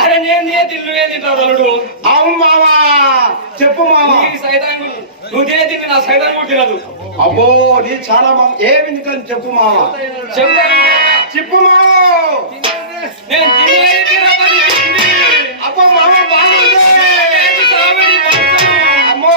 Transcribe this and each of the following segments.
అరే నేను తిల్లు అవును మావా చెప్పు మావా నువ్వు తిని నా సైతం కూడా తినదు. అబ్బో నీ చాలా ఏమి చెప్పు మావా చెప్పు మావా అబ్బో మావా బాగుంది అమ్మో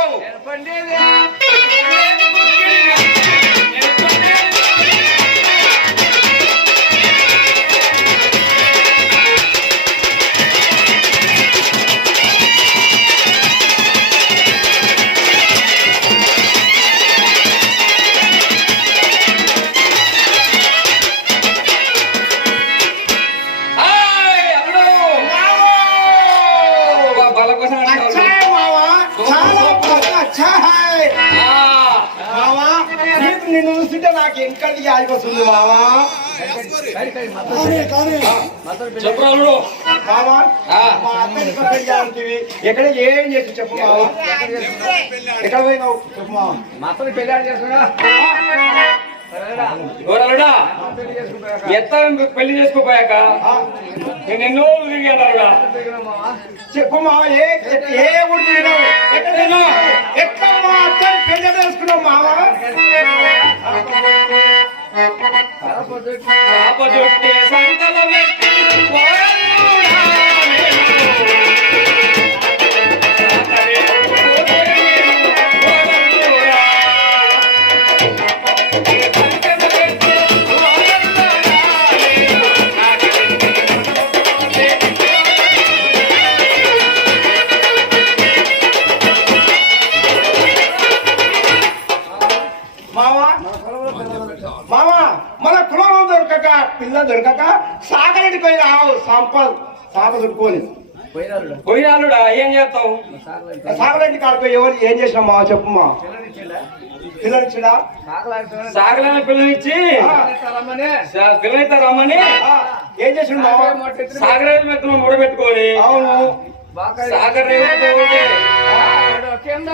నిన్ను చూస్తుంటే నాకు ఎంకంటి జాలికి వస్తుంది మావా. ఎక్కడ ఏం చేసి చెప్పు మావా. ఎక్కడ పోయినావు చెప్పు మావా. మతని పెళ్లి చేసుకున్నా ఎత్త పెళ్లి చేసుకోపోయాక నేను ఎన్నో తిరిగాను. చెప్పు మావా ఏ ఊరు తిరిగినావు ఎక్కడ తిన్నావు ఎక్కడ మా అత్తని పెళ్లి చేసుకున్నావు మావా. మామా మన కులం దొరకక పిల్ల దొరకక సాగరెడ్డి పోయిన సాప దొరుకుని పోయినాళ్ళుడా ఏం చేస్తావు. సాగరెడ్డి కాడిపోయి ఎవరు ఏం చేసినా మావా చెప్పు మా. పిల్లనిచ్చిడా సాగలని పిల్లనిచ్చి పిల్లనిస్తా రమ్మని ఏం చేసిన మావా. సాగరేజు మెత్తను మూడబెట్టుకొని అవును సాగర్ కింద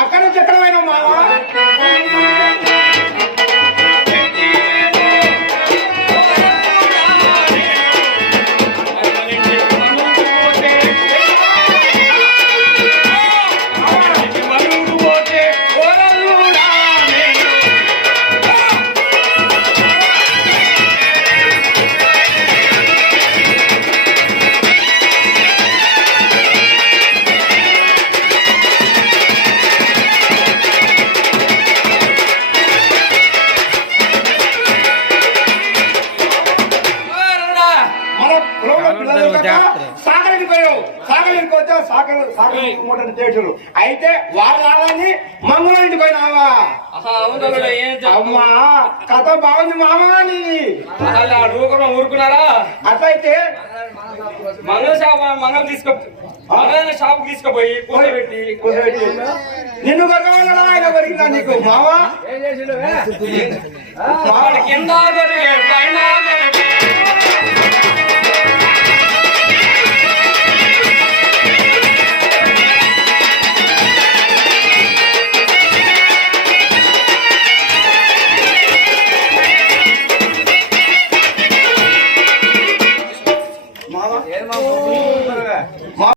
అక్కడ నుంచి ఎక్కడ పోయినా మావా. సాగరికి పోయావు సాగరికి వచ్చా సాగర దేశులు అయితే వాళ్ళ రావాలని మంగళ ఇంటికి పోయినావా. అమ్మా కథ బాగుంది మామా నీది. ఊరుకున్నారా అట్లయితే మంగళ షాప్ తీసుకుపోయి కూర్చోబెట్టి నిన్ను గొడవలడా ఆయన కొరికినా నీకు మావా. కింద పైన